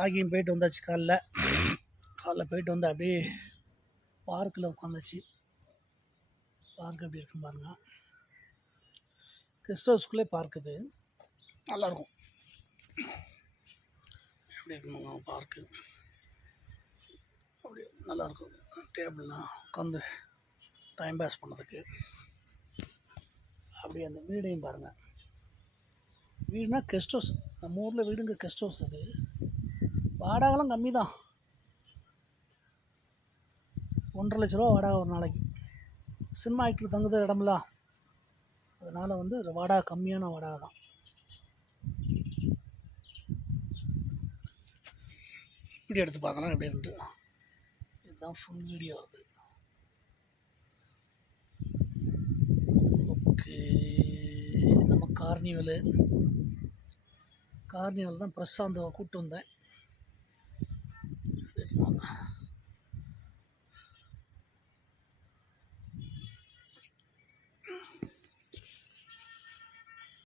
Walking போயிட்டு வந்தாச்சு. காலைல போயிட்டு வந்து அப்படியே பார்க்கில் உட்காந்தாச்சு. பார்க் எப்படி இருக்குன்னு பாருங்கள். கெஸ்ட் ஹவுஸ்குள்ளே பார்க் இது, நல்லாயிருக்கும். எப்படி இருக்குங்க பார்க்கு, அப்படி நல்லாயிருக்கும். டேபிள்லாம் உட்காந்து டைம் பாஸ் பண்ணதுக்கு. அப்படியே அந்த வீடையும் பாருங்கள். வீடுனா கெஸ்ட் ஹவுஸ், நம்ம ஊரில் வீடுங்க கெஸ்ட் ஹவுஸ். அது வாடகைலாம் கம்மி தான், 1,50,000 ரூபா வாடகை ஒரு நாளைக்கு. சினிமா ஆக்டர் தங்குத இடம்ல, அதனால் வந்து வாடகை கம்மியான வாடகை தான். இப்படி எடுத்து பார்க்கலாம் எப்படின்ட்டு. இதுதான் ஃபுல் வீடியோ வருது. ஓகே, நம்ம கார்னிவல் தான் பிரசாந்த் கூப்பிட்டு வந்தேன்.